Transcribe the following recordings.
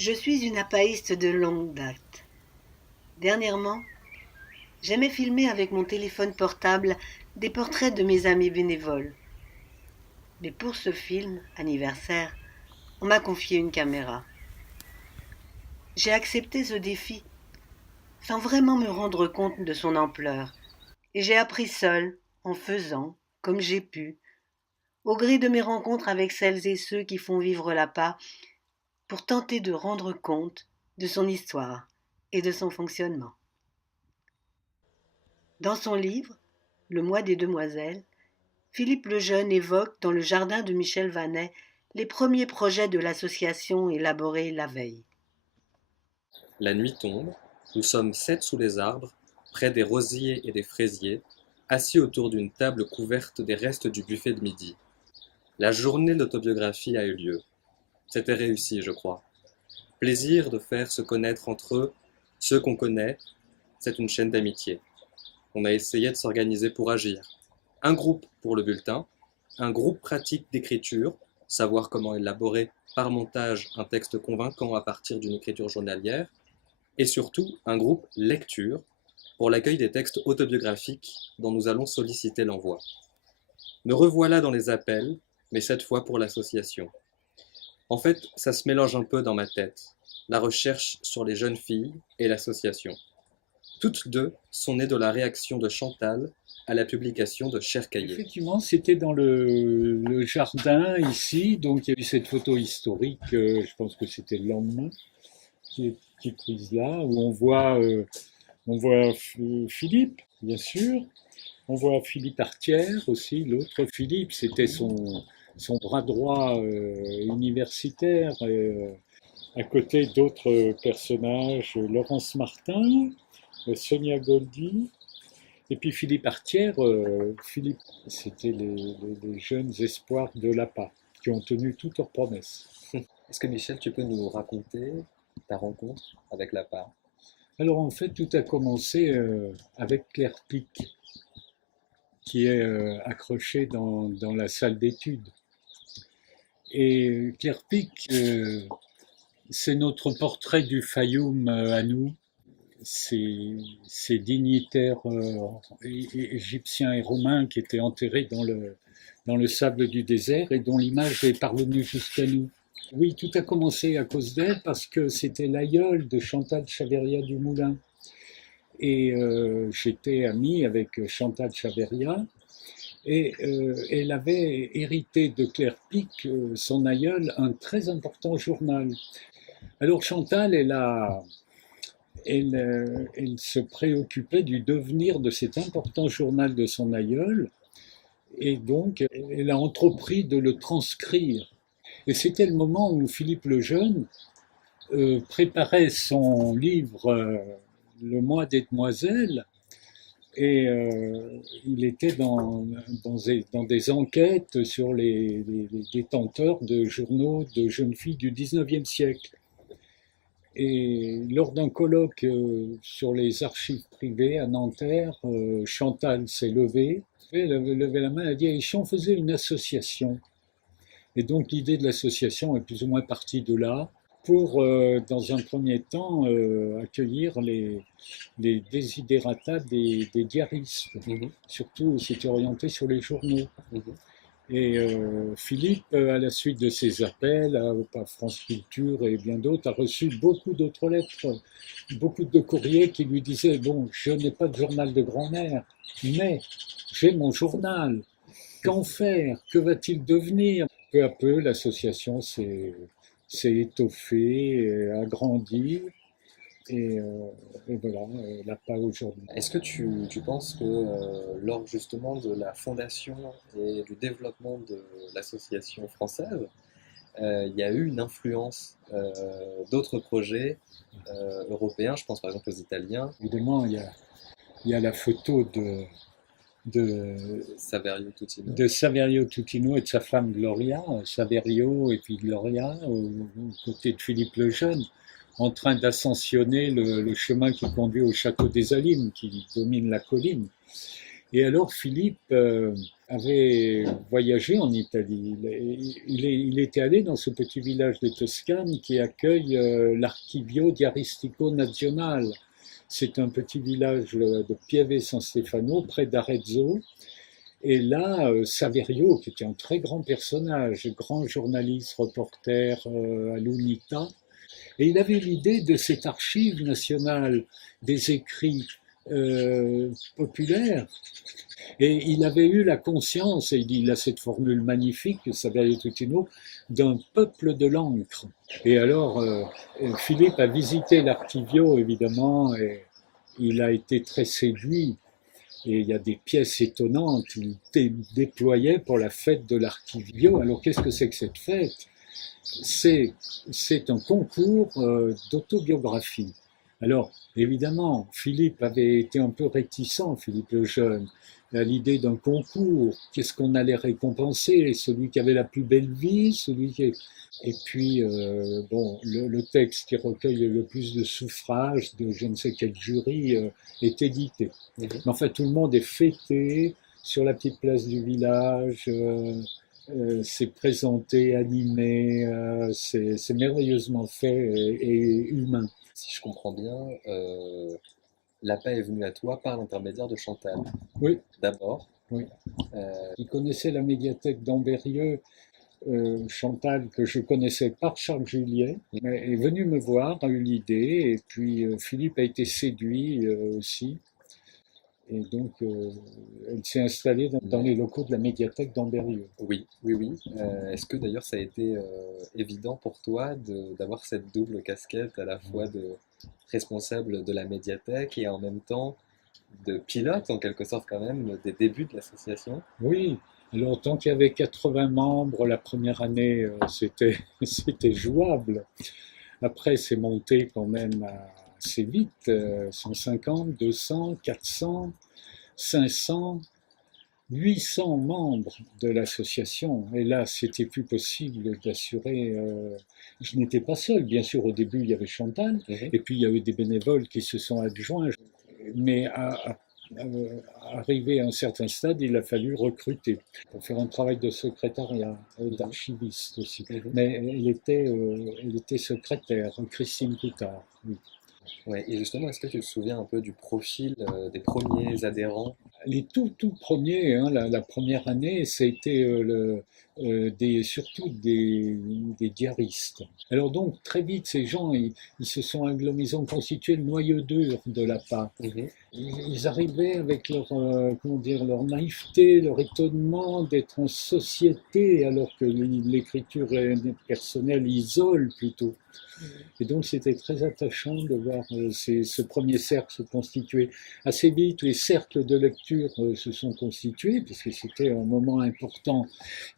Je suis une apaïste de longue date. Dernièrement, j'aimais filmer avec mon téléphone portable des portraits de mes amis bénévoles. Mais pour ce film anniversaire, on m'a confié une caméra. J'ai accepté ce défi sans vraiment me rendre compte de son ampleur. Et j'ai appris seul, en faisant, comme j'ai pu, au gré de mes rencontres avec celles et ceux qui font vivre l'APA, pour tenter de rendre compte de son histoire et de son fonctionnement. Dans son livre, Le mois des demoiselles, Philippe Lejeune évoque dans le jardin de Michel Vanet les premiers projets de l'association élaborés la veille. La nuit tombe, nous sommes 7 sous les arbres, près des rosiers et des fraisiers, assis autour d'une table couverte des restes du buffet de midi. La journée d'autobiographie a eu lieu. C'était réussi, je crois. Plaisir de faire se connaître entre eux, ceux qu'on connaît, c'est une chaîne d'amitié. On a essayé de s'organiser pour agir. Un groupe pour le bulletin, un groupe pratique d'écriture, savoir comment élaborer par montage un texte convaincant à partir d'une écriture journalière, et surtout un groupe lecture pour l'accueil des textes autobiographiques dont nous allons solliciter l'envoi. Me revoilà dans les appels, mais cette fois pour l'association. En fait, ça se mélange un peu dans ma tête, la recherche sur les jeunes filles et l'association. Toutes deux sont nées de la réaction de Chantal à la publication de Cher Cahier. Effectivement, c'était dans le jardin ici, donc il y a eu cette photo historique, je pense que c'était le lendemain, qui est prise là, où on voit Philippe, bien sûr, on voit Philippe Artière aussi, l'autre Philippe, c'était son bras droit universitaire, à côté d'autres personnages, Laurence Martin, Sonia Goldi, et puis Philippe Artière, Philippe, c'était les jeunes espoirs de l'APA, qui ont tenu toutes leurs promesses. Est-ce que Michel, tu peux nous raconter ta rencontre avec la part? Alors en fait, tout a commencé avec Claire Pic, qui est accrochée dans la salle d'études. Et Claire Pic, c'est notre portrait du Fayoum à nous, ces dignitaires égyptiens et romains qui étaient enterrés dans le sable du désert et dont l'image est parvenue jusqu'à nous. Oui, tout a commencé à cause d'elle parce que c'était l'aïeul de Chantal Chaveria du Moulin. Et j'étais ami avec Chantal Chaveria et elle avait hérité de Claire Pic, son aïeul, un très important journal. Alors Chantal, elle se préoccupait du devenir de cet important journal de son aïeul, et donc elle a entrepris de le transcrire. Et c'était le moment où Philippe Lejeune préparait son livre Le mois des demoiselles, et il était dans des enquêtes sur les détenteurs de journaux de jeunes filles du 19e siècle. Et lors d'un colloque sur les archives privées à Nanterre, Chantal s'est levée, elle avait levé la main, elle a dit: et si on faisait une association? Et donc l'idée de l'association est plus ou moins partie de là, pour, dans un premier temps, accueillir les desiderata des diaristes. Surtout, c'était orienté sur les journaux. Et Philippe, à la suite de ses appels à France Culture et bien d'autres, a reçu beaucoup d'autres lettres, beaucoup de courriers qui lui disaient: bon, je n'ai pas de journal de grand-mère, mais j'ai mon journal. Qu'en faire? Que va-t-il devenir? Peu à peu, l'association s'est étoffée, agrandie, et, voilà, elle n'a pas aujourd'hui. Est-ce que tu penses que lors justement de la fondation et du développement de l'association française, il y a eu une influence d'autres projets européens, je pense par exemple aux Italiens, Évidemment, il y a la photo de, Saverio Tutino? de Saverio Tutino et de sa femme Gloria, Saverio et puis Gloria, aux côtés de Philippe Lejeune, en train d'ascensionner le chemin qui conduit au château des Alimes, qui domine la colline. Et alors Philippe avait voyagé en Italie. Il était allé dans ce petit village de Toscane qui accueille l'Archivio Diaristico Nazionale. C'est un petit village de Pieve San Stefano, près d'Arezzo. Et là, Saverio, qui était un très grand personnage, grand journaliste, reporter à l'UNITA, et il avait l'idée de cette archive nationale des écrits populaires. Et il avait eu la conscience, et il a cette formule magnifique, Saverio Tutino, d'un peuple de l'encre. Et alors, Philippe a visité l'Archivio, évidemment, et il a été très séduit. Et il y a des pièces étonnantes qu'il déployait pour la fête de l'Archivio. Alors, qu'est-ce que c'est que cette fête? C'est un concours d'autobiographie. Alors, évidemment, Philippe avait été un peu réticent, Philippe le Jeune, à l'idée d'un concours. Qu'est-ce qu'on allait récompenser? Celui qui avait la plus belle vie, celui qui... Et puis, bon, le texte qui recueille le plus de suffrages de je ne sais quel jury est édité. Mais enfin, tout le monde est fêté sur la petite place du village. C'est présenté, animé, c'est merveilleusement fait et humain. Si je comprends bien, l'appel est venu à toi par l'intermédiaire de Chantal. Oui, D'abord. oui. Il connaissait la médiathèque d'Ambérieu, Chantal, que je connaissais par Charles Juliet, est venu me voir, a eu l'idée, et puis Philippe a été séduit aussi. Et donc, elle s'est installée dans les locaux de la médiathèque d'Ambérieu. Oui, oui, oui. Est-ce que d'ailleurs ça a été évident pour toi d'avoir cette double casquette à la fois de responsable de la médiathèque et en même temps de pilote en quelque sorte quand même des débuts de l'association? Oui, alors tant qu'il y avait 80 membres la première année, c'était jouable. Après, c'est monté quand même assez vite, 150, 200, 400, 500, 800 membres de l'association. Et là, c'était plus possible d'assurer. Je n'étais pas seul, bien sûr. Au début, il y avait Chantal, et puis il y a eu des bénévoles qui se sont adjoints. Mais arrivé à un certain stade, il a fallu recruter pour faire un travail de secrétariat, d'archiviste aussi. Mais elle était secrétaire, Christine Coutard. Oui. Ouais, et justement, est-ce que tu te souviens un peu du profil des premiers adhérents? Les tout premiers, hein, la première année, ça a été surtout des diaristes. Alors donc, très vite, ces gens, ils se sont ils ont constitué le noyau dur de la PA. Ils arrivaient avec leur, comment dire, leur naïveté, leur étonnement d'être en société, alors que l'écriture personnelle isole plutôt. Et donc c'était très attachant de voir ce premier cercle se constituer. Assez vite, les cercles de lecture se sont constitués, parce que c'était un moment important.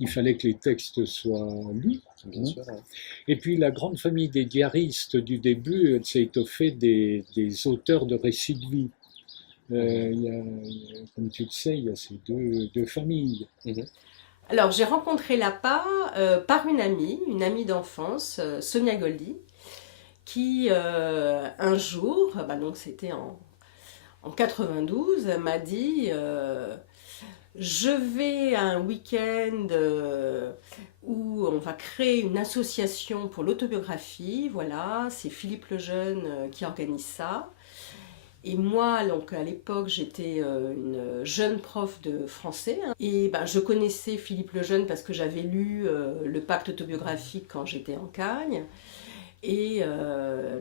Il fallait que les textes soient lus. Bien sûr, ouais. Et puis la grande famille des diaristes du début, elle s'est étoffée des auteurs de récits de vie. Comme tu le sais, il y a ces deux familles. Alors, j'ai rencontré l'APA par une amie d'enfance, Sonia Goldi, qui un jour, donc c'était en 92, m'a dit je vais à un week-end où on va créer une association pour l'autobiographie. Voilà, c'est Philippe Lejeune qui organise ça. Et moi, donc à l'époque, j'étais une jeune prof de français. Et je connaissais Philippe Lejeune parce que j'avais lu le Pacte autobiographique quand j'étais en Cagne. Et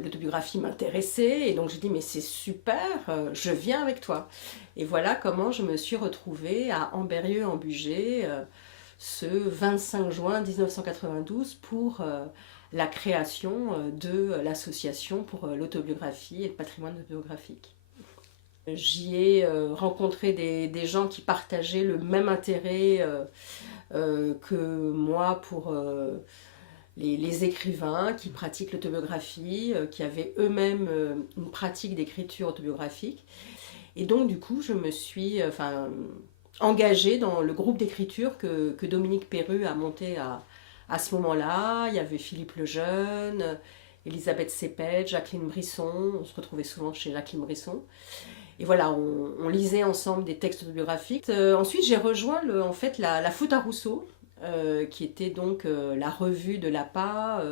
l'autobiographie m'intéressait. Et donc j'ai dit, mais c'est super, je viens avec toi. Et voilà comment je me suis retrouvée à Ambérieu-en-Bugey ce 25 juin 1992 pour la création de l'association pour l'autobiographie et le patrimoine autobiographique. J'y ai rencontré des gens qui partageaient le même intérêt que moi pour les écrivains qui pratiquent l'autobiographie, qui avaient eux-mêmes une pratique d'écriture autobiographique. Et donc du coup, je me suis engagée dans le groupe d'écriture que Dominique Perru a monté à ce moment-là. Il y avait Philippe Lejeune, Elisabeth Sepet, Jacqueline Brisson. On se retrouvait souvent chez Jacqueline Brisson. Et voilà, on lisait ensemble des textes autobiographiques. Ensuite, j'ai rejoint en fait la Faute à Rousseau, qui était donc la revue de l'APA.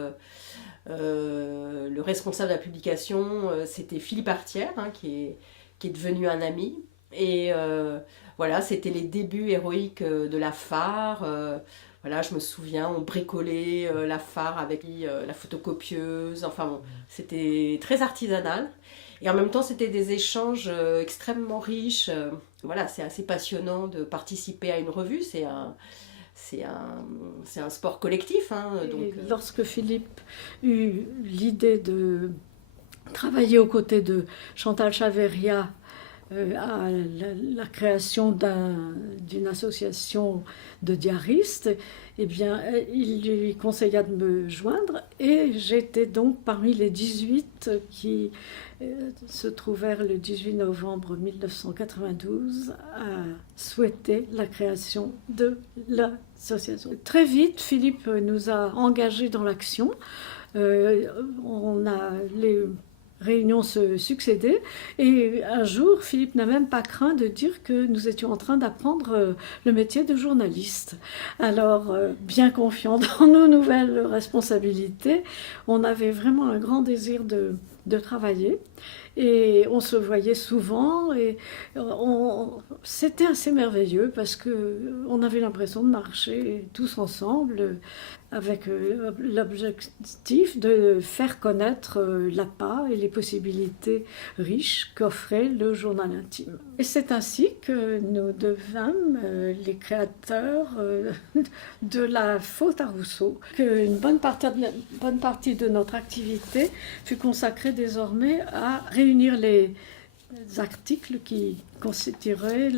Le responsable de la publication, c'était Philippe Artière, hein, qui est devenu un ami. Et voilà, c'était les débuts héroïques de la phare. Voilà, je me souviens, on bricolait la phare avec la photocopieuse. Enfin bon, c'était très artisanal. Et en même temps, c'était des échanges extrêmement riches. Voilà, c'est assez passionnant de participer à une revue. C'est un sport collectif. Hein, donc, lorsque Philippe eut l'idée de travailler aux côtés de Chantal Chaveria à la création d'une association de diaristes, eh bien, il lui conseilla de me joindre et j'étais donc parmi les 18 qui se trouvèrent le 18 novembre 1992 à souhaiter la création de l'association. Très vite, Philippe nous a engagés dans l'action. Les réunions se succédaient et un jour, Philippe n'a même pas craint de dire que nous étions en train d'apprendre le métier de journaliste. Alors, bien confiant dans nos nouvelles responsabilités, on avait vraiment un grand désir de travailler et on se voyait souvent et c'était assez merveilleux parce qu'on avait l'impression de marcher tous ensemble avec l'objectif de faire connaître l'APA et les possibilités riches qu'offrait le journal intime. Et c'est ainsi que nous devînmes les créateurs de la Faute à Rousseau, qu'une bonne partie de notre activité fut consacrée désormais à réunir les articles qui constitueraient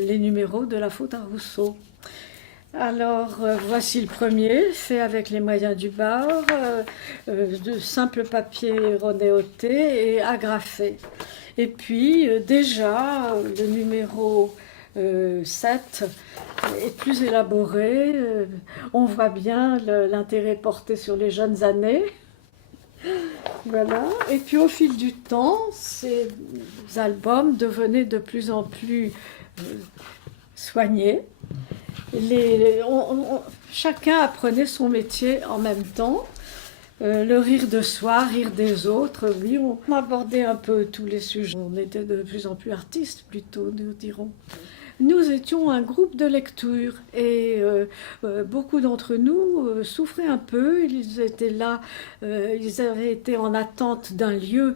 les numéros de la Faute à Rousseau. Alors, voici le premier, fait avec les moyens du bord, de simple papier renéoté et agrafé. Et puis, déjà, le numéro 7 est plus élaboré. On voit bien l'intérêt porté sur les jeunes années. Voilà. Et puis, au fil du temps, ces albums devenaient de plus en plus soignés. Chacun apprenait son métier en même temps. Le rire de soi, rire des autres, oui, on abordait un peu tous les sujets. On était de plus en plus artistes, plutôt, nous dirons. Nous étions un groupe de lecture et beaucoup d'entre nous souffraient un peu. Ils étaient là, ils avaient été en attente d'un lieu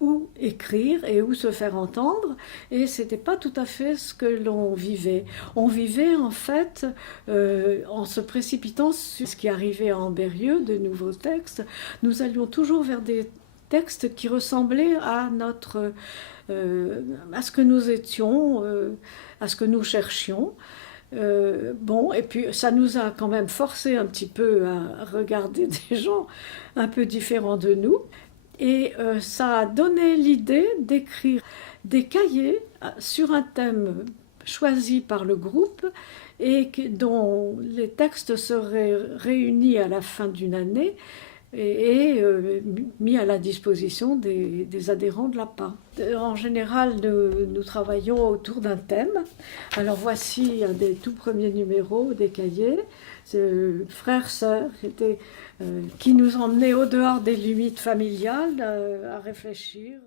où écrire et où se faire entendre, et c'était pas tout à fait ce que l'on vivait. On vivait en fait en se précipitant sur ce qui arrivait à Ambérieu, de nouveaux textes. Nous allions toujours vers des textes qui ressemblaient à à ce que nous étions, à ce que nous cherchions. Et puis ça nous a quand même forcé un petit peu à regarder des gens un peu différents de nous. Et ça a donné l'idée d'écrire des cahiers sur un thème choisi par le groupe et dont les textes seraient réunis à la fin d'une année et mis à la disposition des adhérents de l'APA. En général, nous travaillons autour d'un thème. Alors voici un des tout premiers numéros des cahiers. Frères, sœurs, qui nous emmenait au dehors des limites familiales à réfléchir.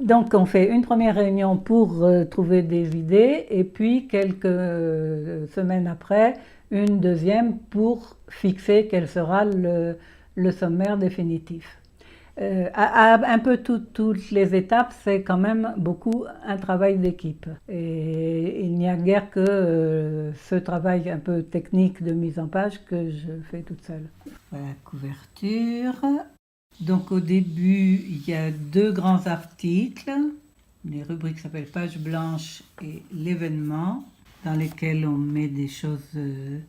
Donc on fait une première réunion pour trouver des idées et puis quelques semaines après, une deuxième pour fixer quel sera le sommaire définitif. À un peu toutes les étapes, c'est quand même beaucoup un travail d'équipe. Et il n'y a guère que ce travail un peu technique de mise en page que je fais toute seule. Voilà, couverture. Donc au début, il y a 2 grands articles. Les rubriques s'appellent Page blanche et l'événement, dans lesquels on met des choses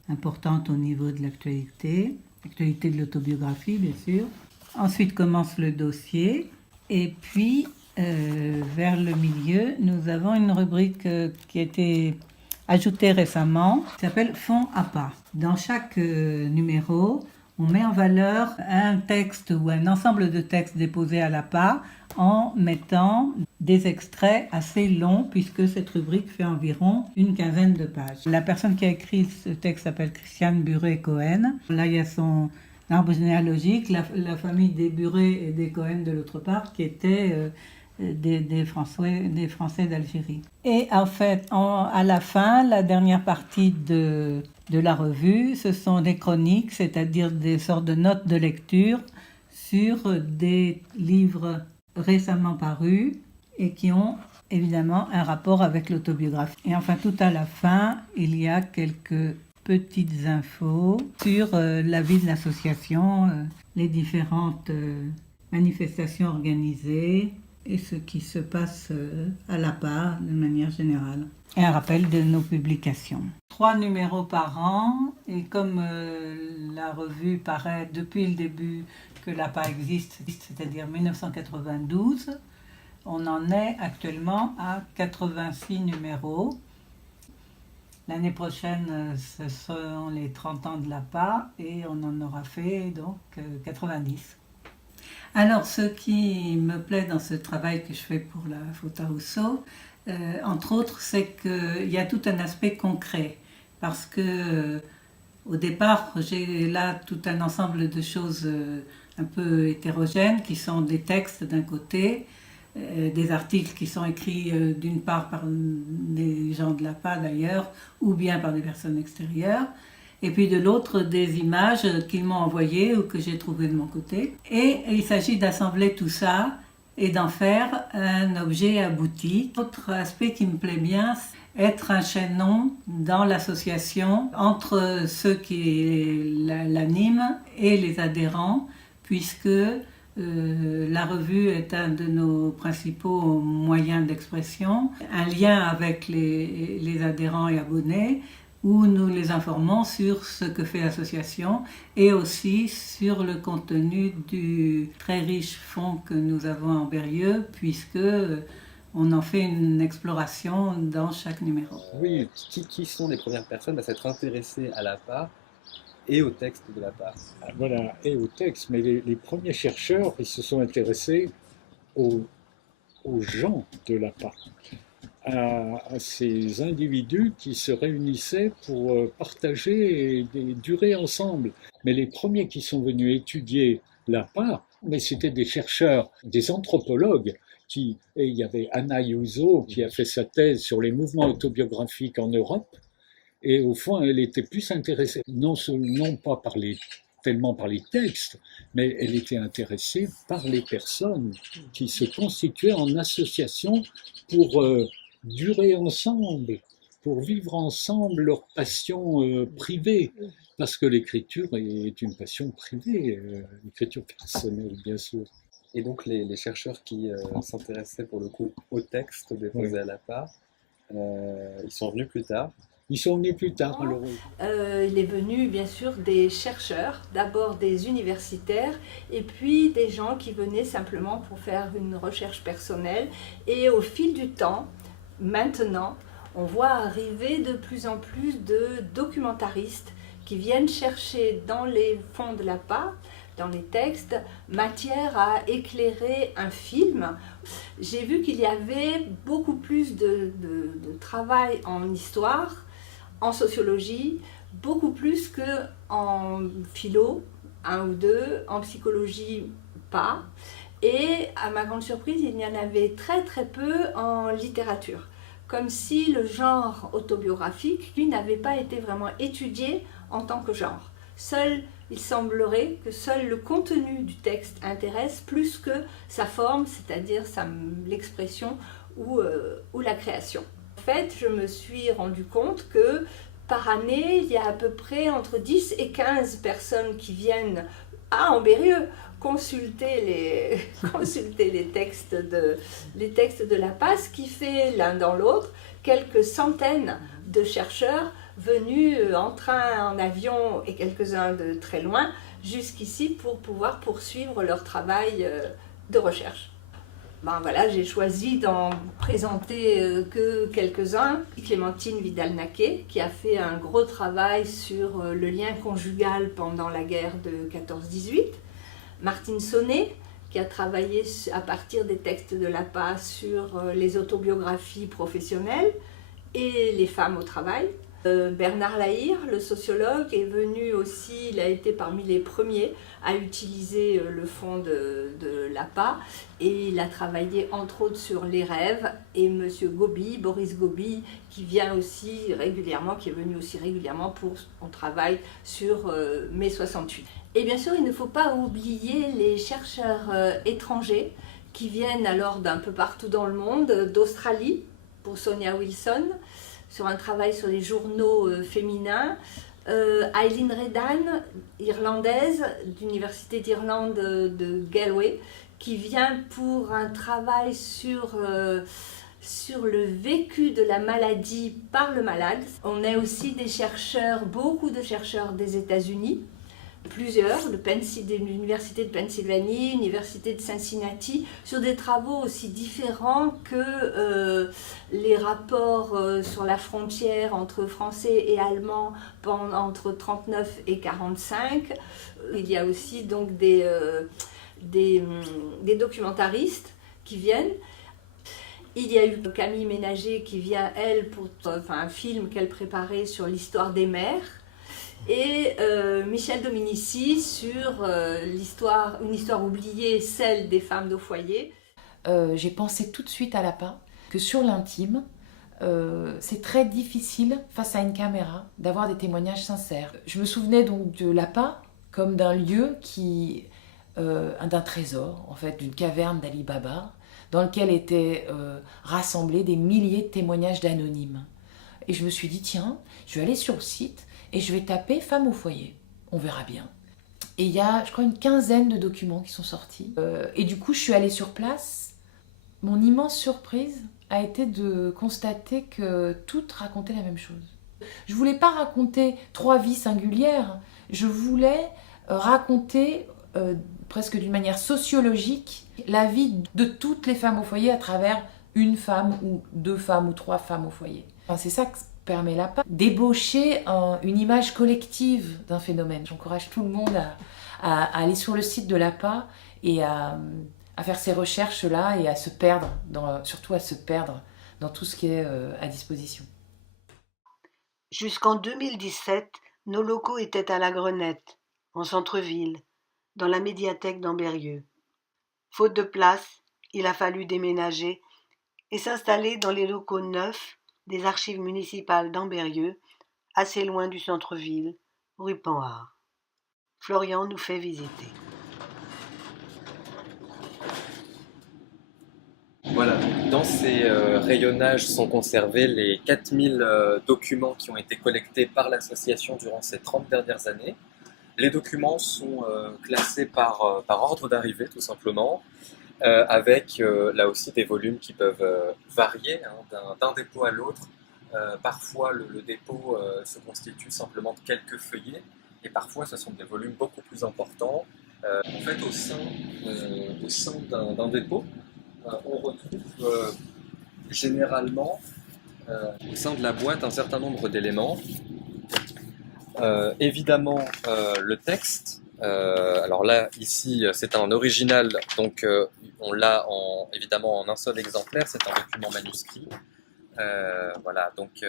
importantes au niveau de l'actualité de l'autobiographie, bien sûr. Ensuite commence le dossier et puis vers le milieu, nous avons une rubrique qui a été ajoutée récemment qui s'appelle Fonds APA. Dans chaque numéro, On met en valeur un texte ou un ensemble de textes déposés à l'APA en mettant des extraits assez longs, puisque cette rubrique fait environ une quinzaine de pages. La personne qui a écrit ce texte s'appelle Christiane Buré-Cohen. Là, il y a son arbre généalogique, la famille des Buré et des Cohen de l'autre part, qui étaient des Français d'Algérie. Et en fait, à la fin, la dernière partie de la revue, ce sont des chroniques, c'est-à-dire des sortes de notes de lecture sur des livres récemment parus et qui ont évidemment un rapport avec l'autobiographie. Et enfin, tout à la fin, il y a quelques petites infos sur la vie de l'association, les différentes manifestations organisées et ce qui se passe à l'APA de manière générale. Et un rappel de nos publications. 3 numéros par an, et comme la revue paraît depuis le début que l'APA existe, c'est-à-dire 1992, on en est actuellement à 86 numéros. L'année prochaine, ce seront les 30 ans de l'APA et on en aura fait donc 90. Alors, ce qui me plaît dans ce travail que je fais pour la Faute à Rousseau, entre autres, c'est qu'il y a tout un aspect concret. Parce que, au départ, j'ai là tout un ensemble de choses un peu hétérogènes qui sont des textes d'un côté, des articles qui sont écrits d'une part par des gens de l'APA d'ailleurs, ou bien par des personnes extérieures, et puis de l'autre des images qu'ils m'ont envoyées ou que j'ai trouvées de mon côté. Et il s'agit d'assembler tout ça et d'en faire un objet abouti. Autre aspect qui me plaît bien, c'est être un chaînon dans l'association entre ceux qui l'animent et les adhérents, puisque la revue est un de nos principaux moyens d'expression, un lien avec les adhérents et abonnés, où nous les informons sur ce que fait l'association et aussi sur le contenu du très riche fonds que nous avons en Berrieux, puisque on en fait une exploration dans chaque numéro. Oui, qui sont les premières personnes à s'être intéressées à l'APA et au texte de l'APA? Voilà, et au texte, mais les premiers chercheurs, ils se sont intéressés aux gens de l'APA, à ces individus qui se réunissaient pour partager et durer ensemble. Mais les premiers qui sont venus étudier l'APA, mais c'était des chercheurs, des anthropologues, et il y avait Anna Iuso qui a fait sa thèse sur les mouvements autobiographiques en Europe, et au fond, elle était plus intéressée, non pas tellement par les textes, mais elle était intéressée par les personnes qui se constituaient en association pour durer ensemble, pour vivre ensemble leur passion privée, parce que l'écriture est une passion privée, l'écriture personnelle bien sûr. Et donc les chercheurs qui s'intéressaient pour le coup au texte déposé à l'APA, ils sont venus plus tard. Ils sont venus plus tard. Alors... il est venu bien sûr des chercheurs, d'abord des universitaires et puis des gens qui venaient simplement pour faire une recherche personnelle. Et au fil du temps, maintenant, on voit arriver de plus en plus de documentaristes qui viennent chercher dans les fonds de l'APA, dans les textes, matière à éclairer un film. J'ai vu qu'il y avait beaucoup plus de travail en histoire, en sociologie, beaucoup plus qu'en philo, un ou deux, en psychologie, pas. Et à ma grande surprise, il y en avait très très peu en littérature. Comme si le genre autobiographique, lui, n'avait pas été vraiment étudié en tant que genre. Il semblerait que seul le contenu du texte intéresse plus que sa forme, c'est-à-dire l'expression ou la création. En fait, je me suis rendu compte que par année, il y a à peu près entre 10 et 15 personnes qui viennent en Berrieux consulter les textes de l'APA, ce qui fait l'un dans l'autre quelques centaines de chercheurs venus en train, en avion et quelques-uns de très loin jusqu'ici pour pouvoir poursuivre leur travail de recherche. Ben voilà, j'ai choisi d'en présenter que quelques-uns. Clémentine Vidal-Naquet, qui a fait un gros travail sur le lien conjugal pendant la guerre de 14-18. Martine Sonnet, qui a travaillé à partir des textes de Lapa sur les autobiographies professionnelles et les femmes au travail. Bernard Lahire, le sociologue, est venu aussi, il a été parmi les premiers à utiliser le fond de l'APA et il a travaillé entre autres sur les rêves. Et Monsieur Gobi, Boris Gobi, qui vient aussi régulièrement, qui est venu aussi régulièrement pour son travail sur mai 68. Et bien sûr, il ne faut pas oublier les chercheurs étrangers qui viennent alors d'un peu partout dans le monde, d'Australie pour Sonia Wilson, sur un travail sur les journaux féminins. Eileen Redan, irlandaise, d'Université d'Irlande de Galway, qui vient pour un travail sur le vécu de la maladie par le malade. On a aussi des chercheurs, beaucoup de chercheurs des États-Unis, plusieurs, de l'Université de Pennsylvanie, l'Université de Cincinnati, sur des travaux aussi différents que les rapports sur la frontière entre français et allemand entre 39 et 45. Il y a aussi donc des documentaristes qui viennent. Il y a eu Camille Ménager qui vient, elle, pour un film qu'elle préparait sur l'histoire des mères. Et Michel Dominici sur une histoire oubliée, celle des femmes de foyer. J'ai pensé tout de suite à l'APA, que sur l'intime, c'est très difficile face à une caméra d'avoir des témoignages sincères. Je me souvenais donc de l'APA comme d'un lieu d'un trésor, en fait, d'une caverne d'Ali Baba, dans lequel étaient rassemblés des milliers de témoignages d'anonymes. Et je me suis dit, tiens, je vais aller sur le site et je vais taper « Femmes au foyer ». On verra bien. Et il y a, je crois, une quinzaine de documents qui sont sortis. Et du coup, je suis allée sur place. Mon immense surprise a été de constater que toutes racontaient la même chose. Je ne voulais pas raconter 3 vies singulières. Je voulais raconter, presque d'une manière sociologique, la vie de toutes les femmes au foyer à travers une femme ou 2 femmes ou 3 femmes au foyer. Enfin, c'est ça que permet l'APA, débaucher une image collective d'un phénomène. J'encourage tout le monde à aller sur le site de l'APA et à faire ces recherches-là et à se perdre, surtout à se perdre dans tout ce qui est à disposition. Jusqu'en 2017, nos locaux étaient à la Grenette, en centre-ville, dans la médiathèque d'Ambérieu. Faute de place, il a fallu déménager et s'installer dans les locaux neufs des archives municipales d'Ambérieu, assez loin du centre-ville, rue Panhard. Florian nous fait visiter. Voilà, dans ces rayonnages sont conservés les 4000 documents qui ont été collectés par l'association durant ces 30 dernières années. Les documents sont classés par ordre d'arrivée, tout simplement, avec là aussi des volumes qui peuvent varier d'un dépôt à l'autre. Parfois, le dépôt se constitue simplement de quelques feuillets, et parfois, ce sont des volumes beaucoup plus importants. En fait, au sein d'un dépôt, on retrouve généralement au sein de la boîte un certain nombre d'éléments. Évidemment, le texte. Alors là, ici, c'est un original, donc on l'a évidemment en un seul exemplaire. C'est un document manuscrit. Voilà, donc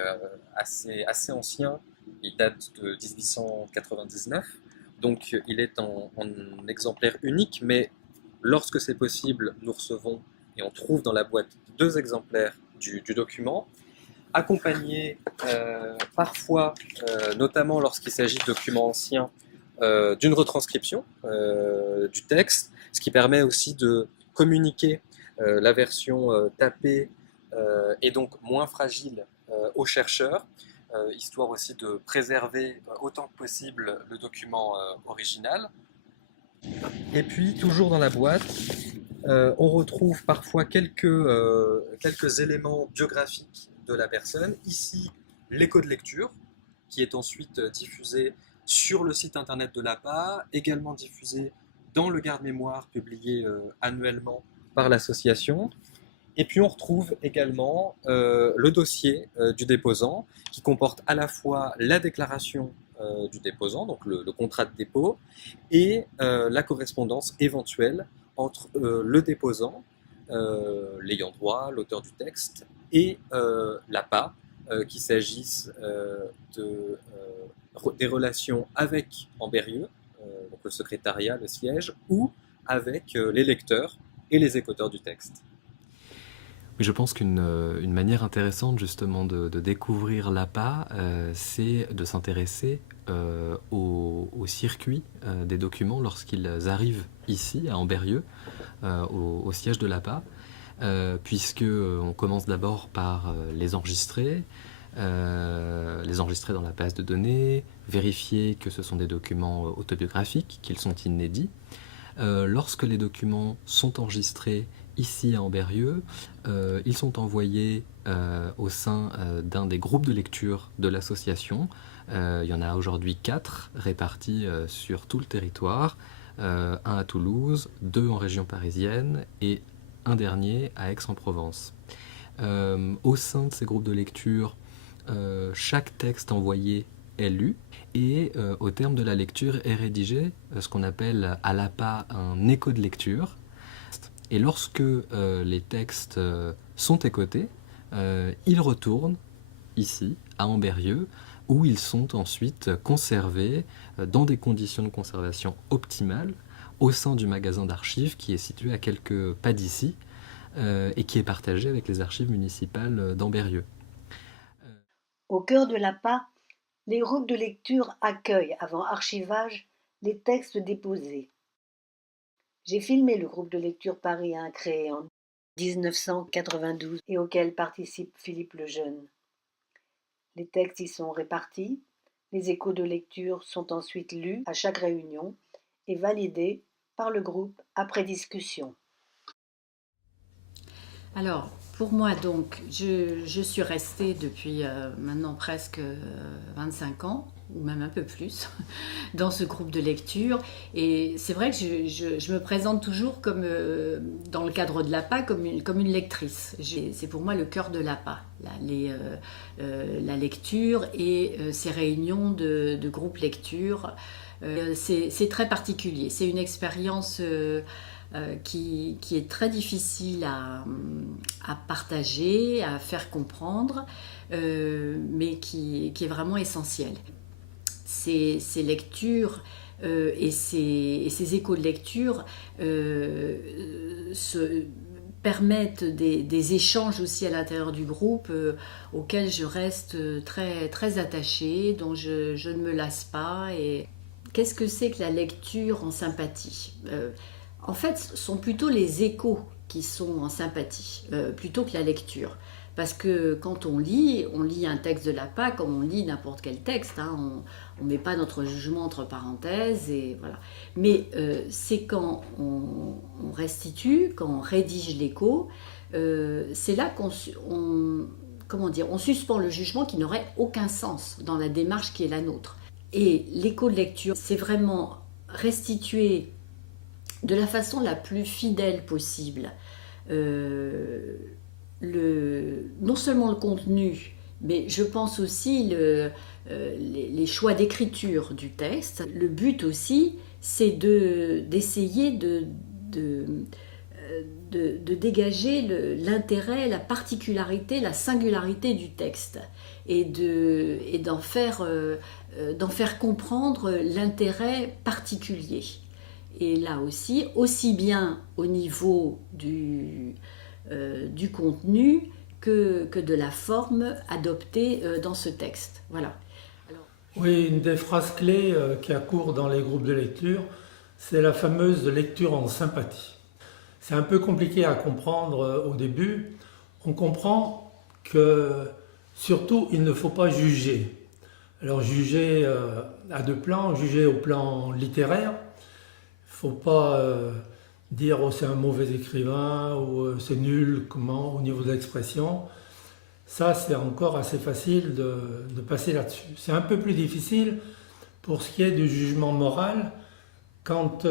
assez ancien. Il date de 1899. Donc il est en exemplaire unique, mais lorsque c'est possible, nous recevons et on trouve dans la boîte 2 exemplaires du document, accompagnés parfois, notamment lorsqu'il s'agit de documents anciens, d'une retranscription du texte, ce qui permet aussi de communiquer la version tapée et donc moins fragile aux chercheurs, histoire aussi de préserver autant que possible le document original. Et puis, toujours dans la boîte, on retrouve parfois quelques éléments biographiques de la personne. Ici, l'écho de lecture, qui est ensuite diffusé sur le site internet de l'APA, également diffusé dans le garde-mémoire publié annuellement par l'association. Et puis on retrouve également le dossier du déposant qui comporte à la fois la déclaration du déposant, donc le contrat de dépôt, et la correspondance éventuelle entre le déposant, l'ayant droit, l'auteur du texte, et l'APA, qu'il s'agisse des relations avec Ambérieux, donc le secrétariat, le siège, ou avec les lecteurs et les écouteurs du texte. Oui, je pense qu'une manière intéressante justement de découvrir l'APA, c'est de s'intéresser au circuit des documents lorsqu'ils arrivent ici à Ambérieux, au siège de l'APA, puisque on commence d'abord par les enregistrer dans la base de données, vérifier que ce sont des documents autobiographiques, qu'ils sont inédits. Lorsque les documents sont enregistrés ici à Ambérieux, ils sont envoyés au sein d'un des groupes de lecture de l'association. Il y en a aujourd'hui 4 répartis sur tout le territoire, un à Toulouse, 2 en région parisienne et un dernier à Aix-en-Provence. Au sein de ces groupes de lecture, chaque texte envoyé est lu et au terme de la lecture est rédigé ce qu'on appelle à l'APA un écho de lecture. Et lorsque les textes sont écoutés, ils retournent ici, à Ambérieux, où ils sont ensuite conservés dans des conditions de conservation optimales au sein du magasin d'archives qui est situé à quelques pas d'ici et qui est partagé avec les archives municipales d'Ambérieux. Au cœur de l'APA, les groupes de lecture accueillent, avant archivage, les textes déposés. J'ai filmé le groupe de lecture Paris 1 créé en 1992 et auquel participe Philippe Lejeune. Les textes y sont répartis, les échos de lecture sont ensuite lus à chaque réunion et validés par le groupe après discussion. Alors, pour moi, donc, je suis restée depuis maintenant presque 25 ans, ou même un peu plus, dans ce groupe de lecture. Et c'est vrai que je me présente toujours comme, dans le cadre de l'APA, comme une lectrice. C'est pour moi le cœur de l'APA, la lecture et ces réunions de groupe lecture. C'est très particulier. C'est une expérience qui est très difficile à partager, à faire comprendre, mais qui est vraiment essentielle. Ces lectures et ces échos de lecture permettent des échanges aussi à l'intérieur du groupe auxquels je reste très, très attachée, dont je ne me lasse pas. Et qu'est-ce que c'est que la lecture en sympathie ? En fait, ce sont plutôt les échos qui sont en sympathie, plutôt que la lecture. Parce que quand on lit un texte de l'APA comme on lit n'importe quel texte, hein, on ne met pas notre jugement entre parenthèses, et voilà. Mais c'est quand on restitue, quand on rédige l'écho, c'est là qu'on suspend le jugement qui n'aurait aucun sens dans la démarche qui est la nôtre. Et l'écho de lecture, c'est vraiment restituer de la façon la plus fidèle possible non seulement le contenu, mais je pense aussi les choix d'écriture du texte. Le but aussi, c'est d'essayer de dégager l'intérêt, la particularité, la singularité du texte et d'en faire comprendre l'intérêt particulier. Et là aussi bien au niveau du contenu que de la forme adoptée dans ce texte. Voilà. Oui, une des phrases clés qui accourt dans les groupes de lecture, c'est la fameuse lecture en sympathie. C'est un peu compliqué à comprendre au début. On comprend que, surtout, il ne faut pas juger. Alors, juger à deux plans, juger au plan littéraire. Il ne faut pas dire oh, c'est un mauvais écrivain ou c'est nul au niveau de l'expression. Ça, c'est encore assez facile de passer là-dessus. C'est un peu plus difficile pour ce qui est du jugement moral quand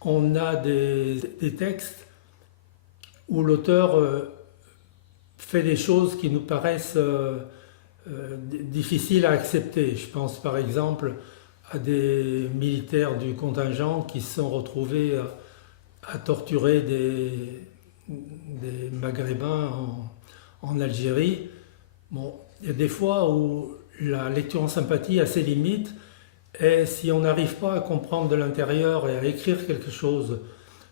on a des textes où l'auteur fait des choses qui nous paraissent difficiles à accepter. Je pense par exemple à des militaires du contingent qui se sont retrouvés à torturer des Maghrébins en Algérie. Bon, il y a des fois où la lecture en sympathie a ses limites, et si on n'arrive pas à comprendre de l'intérieur et à écrire quelque chose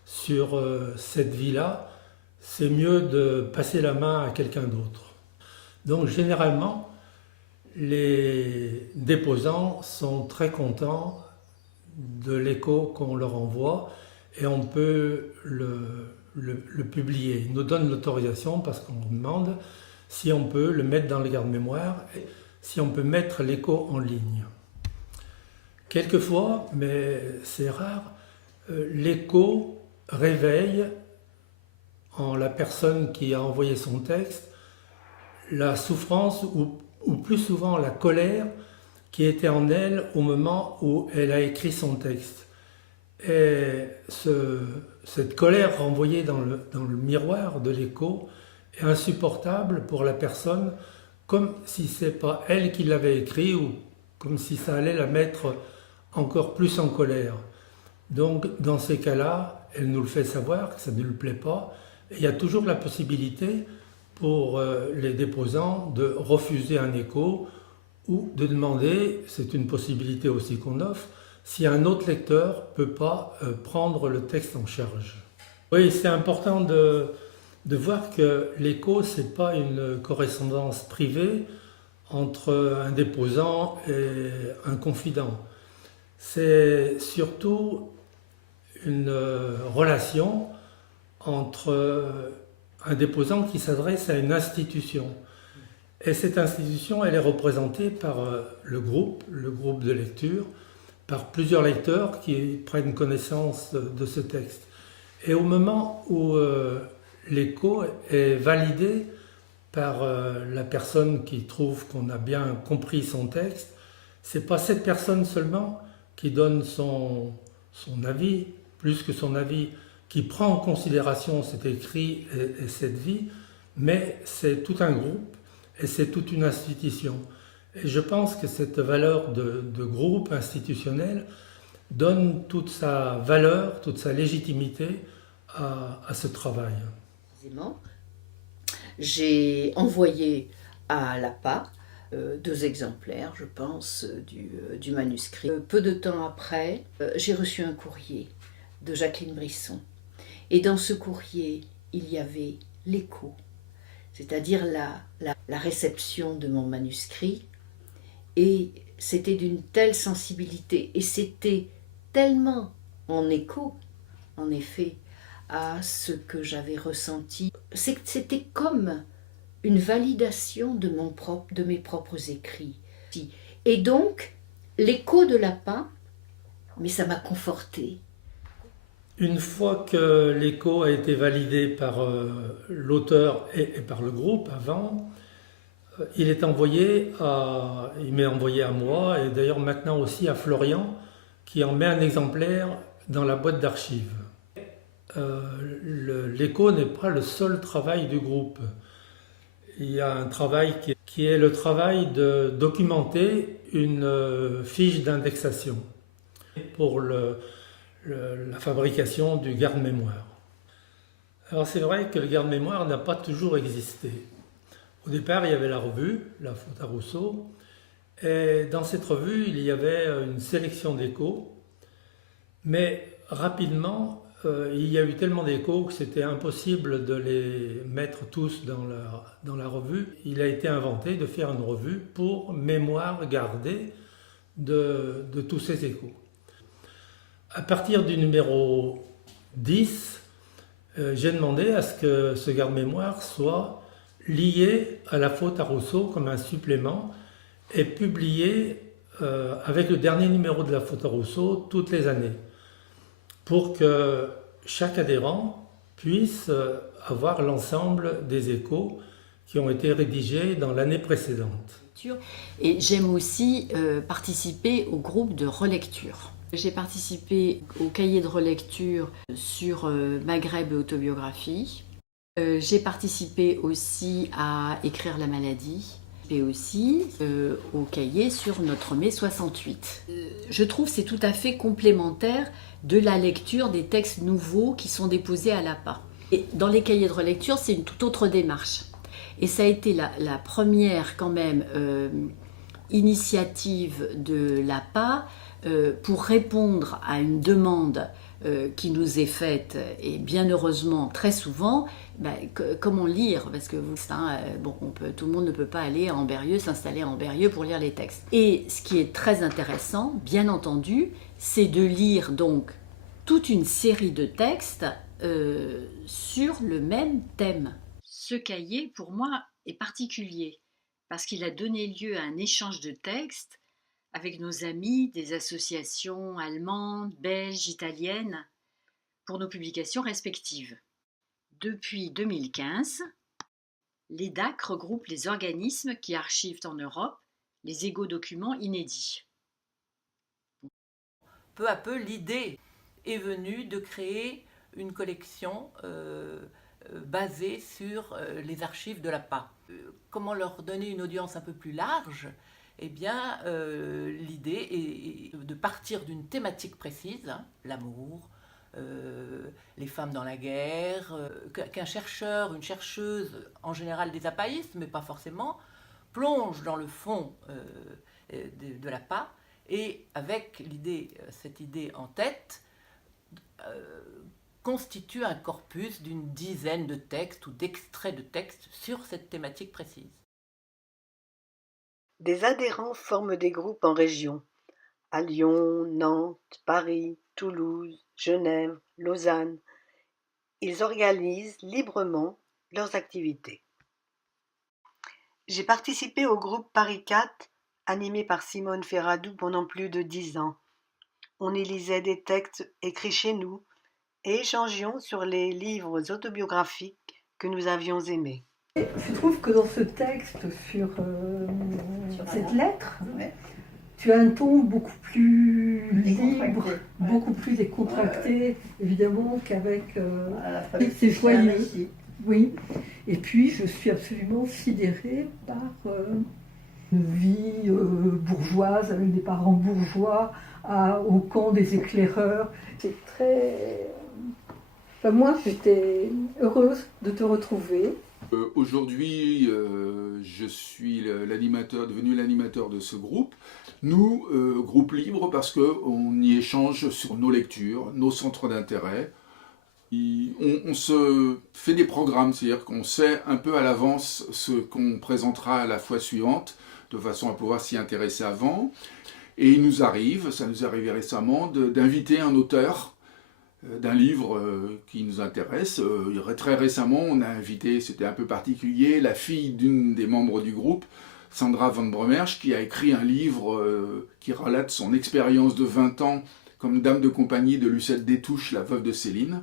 sur cette vie-là, c'est mieux de passer la main à quelqu'un d'autre. Donc généralement, les déposants sont très contents de l'écho qu'on leur envoie et on peut le publier. Ils nous donnent l'autorisation parce qu'on demande si on peut le mettre dans les garde-mémoire et si on peut mettre l'écho en ligne. Quelquefois, mais c'est rare, l'écho réveille en la personne qui a envoyé son texte la souffrance ou plus souvent la colère qui était en elle au moment où elle a écrit son texte. Et cette colère renvoyée dans le miroir de l'écho est insupportable pour la personne, comme si ce n'est pas elle qui l'avait écrit ou comme si ça allait la mettre encore plus en colère. Donc dans ces cas-là, elle nous le fait savoir que ça ne lui plaît pas. Et il y a toujours la possibilité pour les déposants de refuser un écho ou de demander, c'est une possibilité aussi qu'on offre, si un autre lecteur ne peut pas prendre le texte en charge. Oui, c'est important de voir que l'écho, ce n'est pas une correspondance privée entre un déposant et un confident. C'est surtout une relation entre un déposant qui s'adresse à une institution. Et cette institution, elle est représentée par le groupe de lecture, par plusieurs lecteurs qui prennent connaissance de ce texte. Et au moment où l'écho est validé par la personne qui trouve qu'on a bien compris son texte, c'est pas cette personne seulement qui donne son avis, plus que son avis, qui prend en considération cet écrit et cette vie, mais c'est tout un groupe et c'est toute une institution. Et je pense que cette valeur de groupe institutionnel donne toute sa valeur, toute sa légitimité à ce travail. J'ai envoyé à l'APA 2 exemplaires, je pense, du manuscrit. Peu de temps après, j'ai reçu un courrier de Jacqueline Brisson. Et dans ce courrier, il y avait l'écho, c'est-à-dire la réception de mon manuscrit. Et c'était d'une telle sensibilité, et c'était tellement en écho, en effet, à ce que j'avais ressenti. C'était comme une validation de mes propres écrits. Et donc, l'écho de l'APA, mais ça m'a confortée. Une fois que l'écho a été validé par l'auteur et par le groupe avant, il m'est envoyé à moi et d'ailleurs maintenant aussi à Florian qui en met un exemplaire dans la boîte d'archives. L'écho n'est pas le seul travail du groupe. Il y a un travail qui est le travail de documenter une fiche d'indexation pour la fabrication du garde-mémoire. Alors c'est vrai que le garde-mémoire n'a pas toujours existé. Au départ, il y avait la revue, La Faute à Rousseau, et dans cette revue, il y avait une sélection d'échos, mais rapidement, il y a eu tellement d'échos que c'était impossible de les mettre tous dans la revue. Il a été inventé de faire une revue pour mémoire gardée de tous ces échos. À partir du numéro 10, j'ai demandé à ce que ce garde-mémoire soit lié à La Faute à Rousseau comme un supplément et publié avec le dernier numéro de La Faute à Rousseau toutes les années, pour que chaque adhérent puisse avoir l'ensemble des échos qui ont été rédigés dans l'année précédente. Et j'aime aussi participer au groupe de relecture. J'ai participé au cahier de relecture sur Maghreb et autobiographie. J'ai participé aussi à écrire la maladie et aussi au cahier sur notre mai 68. Je trouve que c'est tout à fait complémentaire de la lecture des textes nouveaux qui sont déposés à l'APA. Et dans les cahiers de relecture, c'est une toute autre démarche. Et ça a été la première quand même initiative de l'APA pour répondre à une demande qui nous est faite, et bien heureusement très souvent, comment lire, parce que tout le monde ne peut pas aller à Ambérieu, s'installer à Ambérieu pour lire les textes. Et ce qui est très intéressant, bien entendu, c'est de lire donc toute une série de textes sur le même thème. Ce cahier, pour moi, est particulier, parce qu'il a donné lieu à un échange de textes avec nos amis des associations allemandes, belges, italiennes, pour nos publications respectives. Depuis 2015, l'EDAC regroupe les organismes qui archivent en Europe les égaux documents inédits. Peu à peu, l'idée est venue de créer une collection basée sur les archives de l'APA. Comment leur donner une audience un peu plus large ? Eh bien, l'idée est de partir d'une thématique précise, l'amour, les femmes dans la guerre, qu'un chercheur, une chercheuse, en général des apaïstes, mais pas forcément, plonge dans le fond de l'APA et avec cette idée en tête, constitue un corpus d'une dizaine de textes ou d'extraits de textes sur cette thématique précise. Des adhérents forment des groupes en région, à Lyon, Nantes, Paris, Toulouse, Genève, Lausanne. Ils organisent librement leurs activités. J'ai participé au groupe Paris 4, animé par Simone Ferradou pendant plus de 10 ans. On y lisait des textes écrits chez nous et échangions sur les livres autobiographiques que nous avions aimés. Je trouve que dans ce texte, sur cette lettre, tu as un ton beaucoup plus libre, beaucoup plus décontracté, évidemment, qu'avec c'est joyeux. Oui. Et puis, je suis absolument sidérée par une vie bourgeoise, avec des parents bourgeois, au camp des éclaireurs. C'est très... Enfin, moi, j'étais heureuse de te retrouver. Aujourd'hui, je suis devenu l'animateur de ce groupe. Nous, groupe libre, parce qu'on y échange sur nos lectures, nos centres d'intérêt. On se fait des programmes, c'est-à-dire qu'on sait un peu à l'avance ce qu'on présentera à la fois suivante, de façon à pouvoir s'y intéresser avant. Et il nous arrive, ça nous est arrivé récemment, d'inviter un auteur d'un livre qui nous intéresse. Très récemment, on a invité, c'était un peu particulier, la fille d'une des membres du groupe, Sandra Van Bromersch, qui a écrit un livre qui relate son expérience de 20 ans comme dame de compagnie de Lucette Détouche, la veuve de Céline.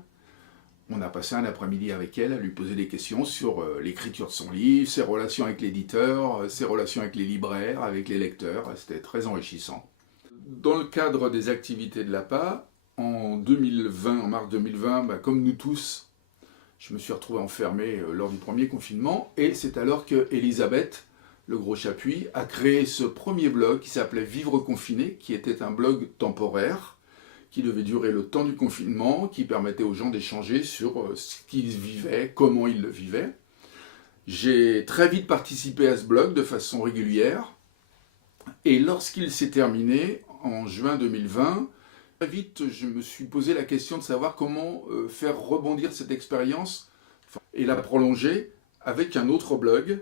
On a passé un après-midi avec elle à lui poser des questions sur l'écriture de son livre, ses relations avec l'éditeur, ses relations avec les libraires, avec les lecteurs. C'était très enrichissant. Dans le cadre des activités de l'APA, en mars 2020, comme nous tous, je me suis retrouvé enfermé lors du premier confinement, et c'est alors que Elisabeth, le gros chapuis, a créé ce premier blog qui s'appelait Vivre confiné, qui était un blog temporaire, qui devait durer le temps du confinement, qui permettait aux gens d'échanger sur ce qu'ils vivaient, comment ils le vivaient. J'ai très vite participé à ce blog de façon régulière, et lorsqu'il s'est terminé, en juin 2020, très vite, je me suis posé la question de savoir comment faire rebondir cette expérience et la prolonger avec un autre blog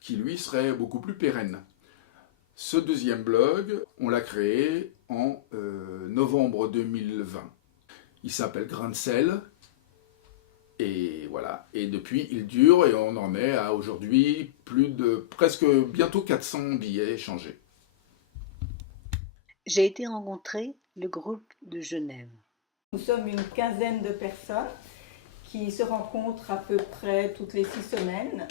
qui, lui, serait beaucoup plus pérenne. Ce deuxième blog, on l'a créé en novembre 2020. Il s'appelle Grain de sel. Et voilà. Et depuis, il dure et on en est à aujourd'hui presque bientôt 400 billets échangés. J'ai été rencontrer le groupe de Genève. Nous sommes une quinzaine de personnes qui se rencontrent à peu près toutes les 6 semaines.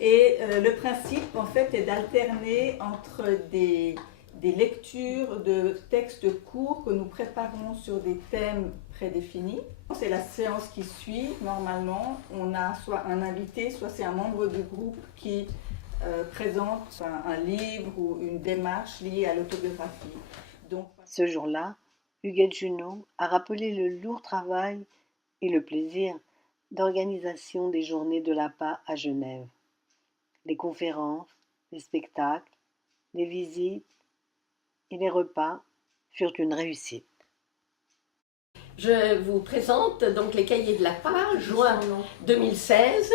Le principe, en fait, est d'alterner entre des des lectures de textes courts que nous préparons sur des thèmes prédéfinis. C'est la séance qui suit. Normalement, on a soit un invité, soit c'est un membre du groupe qui présente un livre ou une démarche liée à l'autobiographie. Donc, ce jour-là, Huguette Junot a rappelé le lourd travail et le plaisir d'organisation des Journées de l'APA à Genève. Les conférences, les spectacles, les visites et les repas furent une réussite. Je vous présente donc les cahiers de l'APA, juin 2016.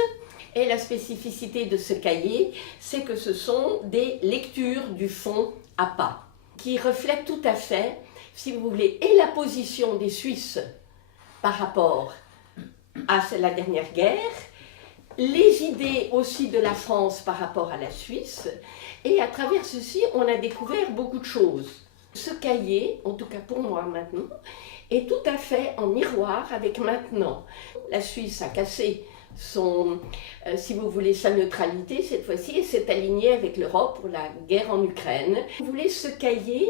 Et la spécificité de ce cahier, c'est que ce sont des lectures du fonds APA, qui reflètent tout à fait, si vous voulez, et la position des Suisses par rapport à la dernière guerre, les idées aussi de la France par rapport à la Suisse, et à travers ceci, on a découvert beaucoup de choses. Ce cahier, en tout cas pour moi maintenant, est tout à fait en miroir avec maintenant. La Suisse a cassé si vous voulez, sa neutralité cette fois-ci et s'est alignée avec l'Europe pour la guerre en Ukraine. Vous voulez ce cahier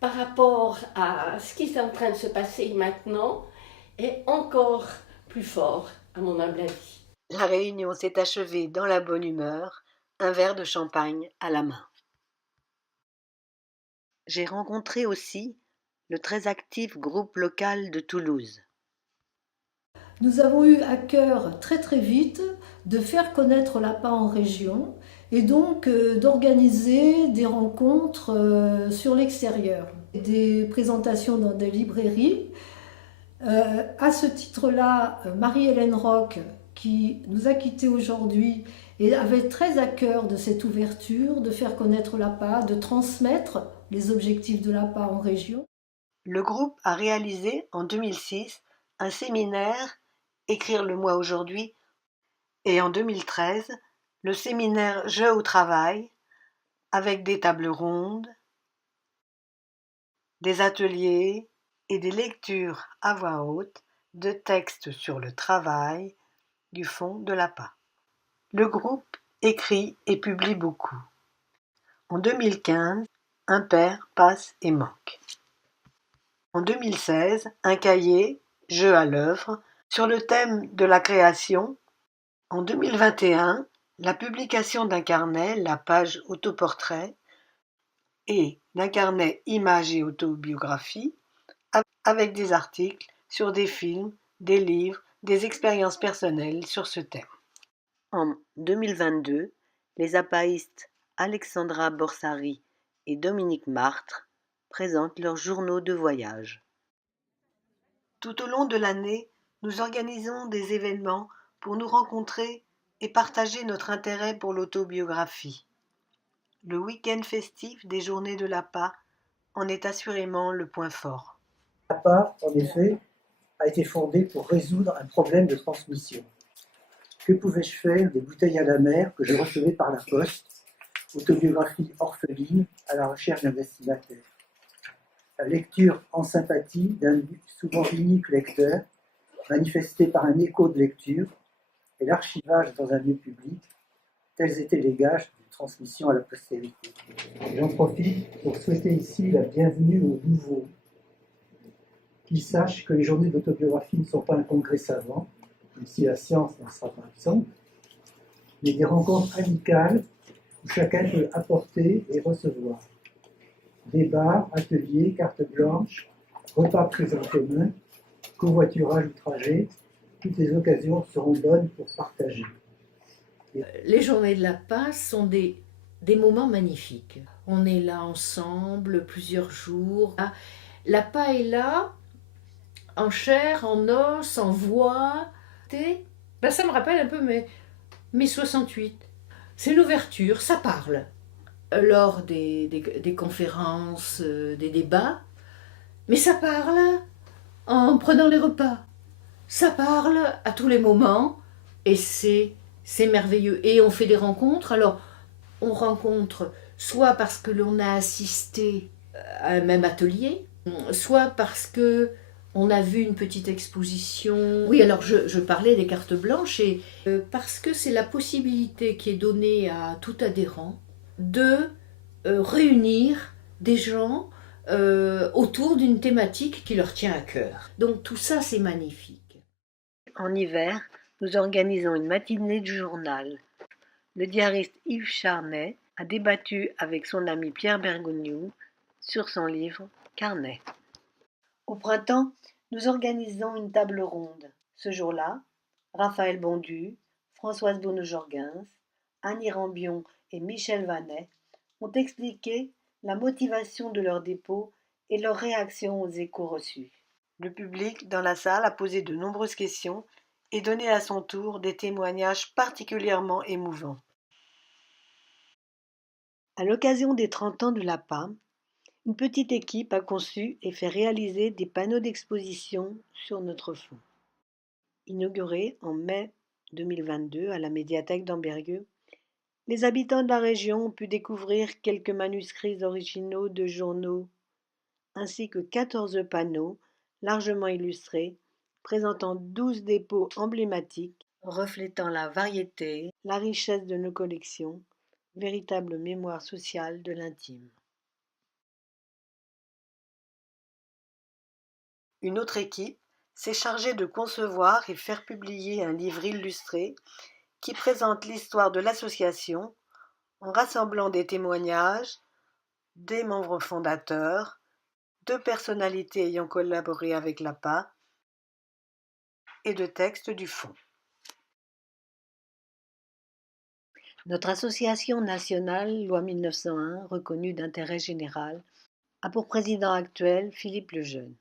par rapport à ce qui est en train de se passer maintenant est encore plus fort, à mon humble avis. La réunion s'est achevée dans la bonne humeur, un verre de champagne à la main. J'ai rencontré aussi le très actif groupe local de Toulouse. Nous avons eu à cœur très très vite de faire connaître l'APA en région et donc d'organiser des rencontres sur l'extérieur, des présentations dans des librairies. À ce titre-là, Marie-Hélène Roch, qui nous a quittés aujourd'hui, et avait très à cœur de cette ouverture, de faire connaître l'APA, de transmettre les objectifs de l'APA en région. Le groupe a réalisé en 2006 un séminaire Écrire le moi aujourd'hui et en 2013 le séminaire Je au travail avec des tables rondes, des ateliers et des lectures à voix haute de textes sur le travail du fonds de l'APA. Le groupe écrit et publie beaucoup. En 2015, un père passe et manque. En 2016, un cahier, Jeux à l'œuvre, sur le thème de la création. En 2021, la publication d'un carnet, la page autoportrait, et d'un carnet images et autobiographie, avec des articles sur des films, des livres, des expériences personnelles sur ce thème. En 2022, les apaïstes Alexandra Borsari et Dominique Martre présentent leurs journaux de voyage. Tout au long de l'année, nous organisons des événements pour nous rencontrer et partager notre intérêt pour l'autobiographie. Le week-end festif des Journées de l'APA en est assurément le point fort. L'APA, en effet, a été fondée pour résoudre un problème de transmission. Que pouvais-je faire des bouteilles à la mer que je recevais par la poste, autobiographie orpheline à la recherche d'un destinataire? La lecture en sympathie d'un souvent unique lecteur, manifesté par un écho de lecture, et l'archivage dans un lieu public, tels étaient les gages de transmission à la postérité. J'en profite pour souhaiter ici la bienvenue aux nouveaux, qu'ils sachent que les journées d'autobiographie ne sont pas un congrès savant, même si la science n'en sera pas absente, mais des rencontres amicales où chacun peut apporter et recevoir. Débats, ateliers, cartes blanches, repas pris en commun, covoiturage ou trajet, toutes les occasions seront bonnes pour partager. Les journées de l'APA sont des moments magnifiques. On est là ensemble plusieurs jours. L'APA est là, en chair, en os, en voix. Ça me rappelle un peu mes 68. C'est l'ouverture, ça parle. Lors des conférences, des débats, mais ça parle en prenant les repas. Ça parle à tous les moments et c'est merveilleux. Et on fait des rencontres. Alors, on rencontre soit parce que l'on a assisté à un même atelier, soit parce que on a vu une petite exposition. Oui, alors je parlais des cartes blanches et parce que c'est la possibilité qui est donnée à tout adhérent de réunir des gens autour d'une thématique qui leur tient à cœur. Donc tout ça, c'est magnifique. En hiver, nous organisons une matinée du journal. Le diariste Yves Charnay a débattu avec son ami Pierre Bergogneau sur son livre Carnet. Au printemps, nous organisons une table ronde. Ce jour-là, Raphaël Bondu, Françoise Bonneau-Jorgens, Annie Rambion et Michel Vanet ont expliqué la motivation de leur dépôt et leur réaction aux échos reçus. Le public dans la salle a posé de nombreuses questions et donné à son tour des témoignages particulièrement émouvants. À l'occasion des 30 ans de l'APA, une petite équipe a conçu et fait réaliser des panneaux d'exposition sur notre fond. Inaugurés en mai 2022 à la médiathèque d'Ambérieu, les habitants de la région ont pu découvrir quelques manuscrits originaux de journaux, ainsi que 14 panneaux largement illustrés, présentant 12 dépôts emblématiques, reflétant la variété, la richesse de nos collections, véritable mémoire sociale de l'intime. Une autre équipe s'est chargée de concevoir et faire publier un livre illustré qui présente l'histoire de l'association en rassemblant des témoignages des membres fondateurs, de personnalités ayant collaboré avec l'APA et de textes du fond. Notre association nationale Loi 1901, reconnue d'intérêt général, a pour président actuel Philippe Lejeune.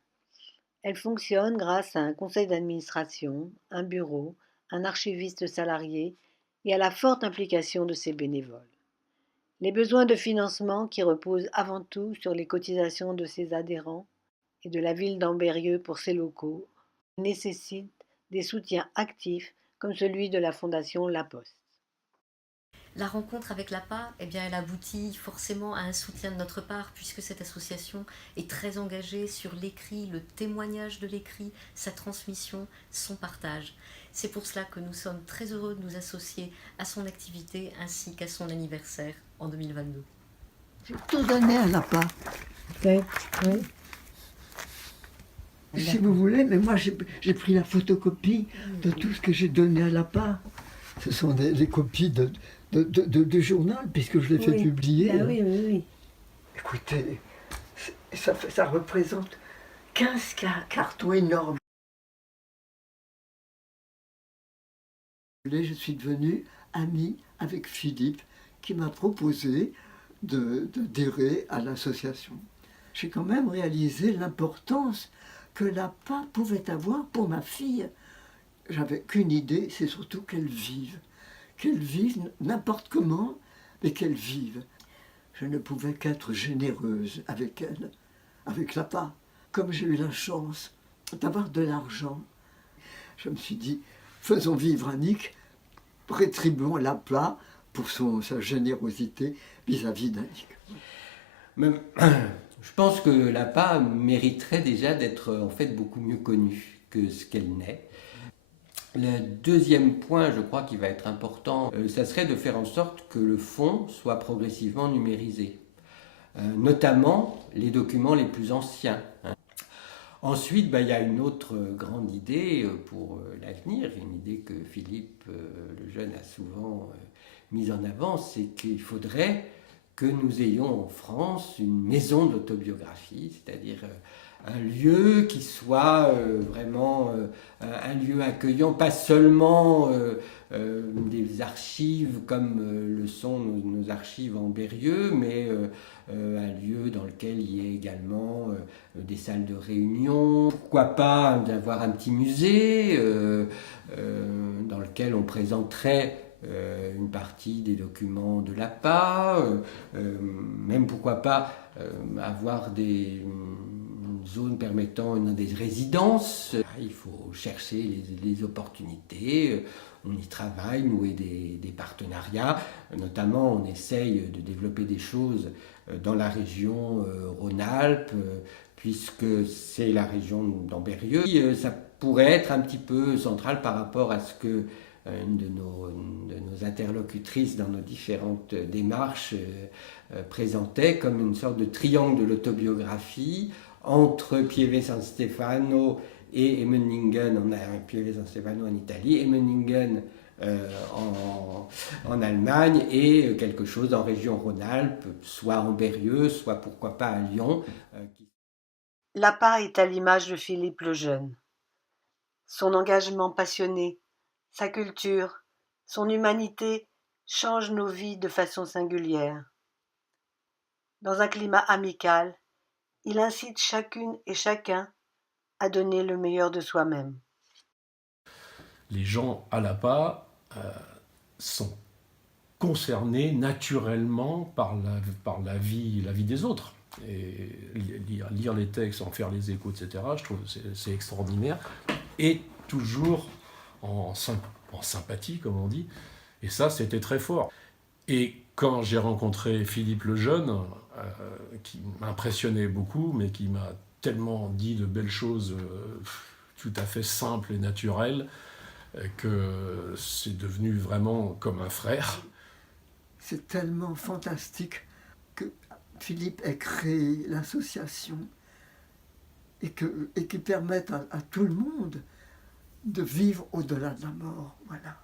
Elle fonctionne grâce à un conseil d'administration, un bureau, un archiviste salarié et à la forte implication de ses bénévoles. Les besoins de financement, qui reposent avant tout sur les cotisations de ses adhérents et de la ville d'Ambérieu pour ses locaux, nécessitent des soutiens actifs comme celui de la Fondation La Poste. La rencontre avec l'APA, elle aboutit forcément à un soutien de notre part, puisque cette association est très engagée sur l'écrit, le témoignage de l'écrit, sa transmission, son partage. C'est pour cela que nous sommes très heureux de nous associer à son activité ainsi qu'à son anniversaire en 2022. J'ai tout donné à l'APA. Oui. Si vous voulez, mais moi j'ai pris la photocopie de tout ce que j'ai donné à l'APA. Ce sont des copies de journal, puisque je l'ai fait publier. Ah oui. Écoutez, ça représente 15 cartons énormes. Je suis devenue amie avec Philippe, qui m'a proposé d'adhérer à l'association. J'ai quand même réalisé l'importance que l'APA pouvait avoir pour ma fille. J'avais qu'une idée, c'est surtout qu'elle vive n'importe comment, mais qu'elle vive. Je ne pouvais qu'être généreuse avec elle, avec l'APA. Comme j'ai eu la chance d'avoir de l'argent, je me suis dit, faisons vivre Annick, rétribuons l'APA pour sa générosité vis-à-vis d'Annick. Je pense que l'APA mériterait déjà d'être en fait beaucoup mieux connue que ce qu'elle n'est. Le deuxième point, je crois, qui va être important, ça serait de faire en sorte que le fonds soit progressivement numérisé, notamment les documents les plus anciens. Ensuite, il y a une autre grande idée pour l'avenir, une idée que Philippe Lejeune a souvent mise en avant, c'est qu'il faudrait que nous ayons en France une maison d'autobiographie, c'est-à-dire un lieu qui soit vraiment un lieu accueillant, pas seulement des archives comme le sont nos archives en Berrieux, mais un lieu dans lequel il y ait également des salles de réunion. Pourquoi pas d'avoir un petit musée dans lequel on présenterait une partie des documents de l'APA, même pourquoi pas avoir des zones permettant des résidences. Il faut chercher les opportunités, on y travaille, nouer des partenariats, notamment on essaye de développer des choses dans la région Rhône-Alpes, puisque c'est la région d'Ambérieu. Ça pourrait être un petit peu central par rapport à ce que une de nos interlocutrices dans nos différentes démarches présentait comme une sorte de triangle de l'autobiographie entre Pieve San Stefano et Emmendingen. On a Pieve San Stefano en Italie, Emmendingen en Allemagne et quelque chose en région Rhône-Alpes, soit en Berrieux, soit pourquoi pas à Lyon. L'APA est à l'image de Philippe le Jeune. Son engagement passionné, sa culture, son humanité changent nos vies de façon singulière. Dans un climat amical, il incite chacune et chacun à donner le meilleur de soi-même. Les gens à l'APA sont concernés naturellement par la vie des autres. Et lire les textes, en faire les échos, etc., je trouve que c'est extraordinaire. Et toujours en sympathie, comme on dit. Et ça, c'était très fort. Et quand j'ai rencontré Philippe le Jeune, qui m'impressionnait beaucoup, mais qui m'a tellement dit de belles choses tout à fait simples et naturelles, que c'est devenu vraiment comme un frère. C'est tellement fantastique que Philippe ait créé l'association et qui permette à tout le monde de vivre au-delà de la mort. Voilà.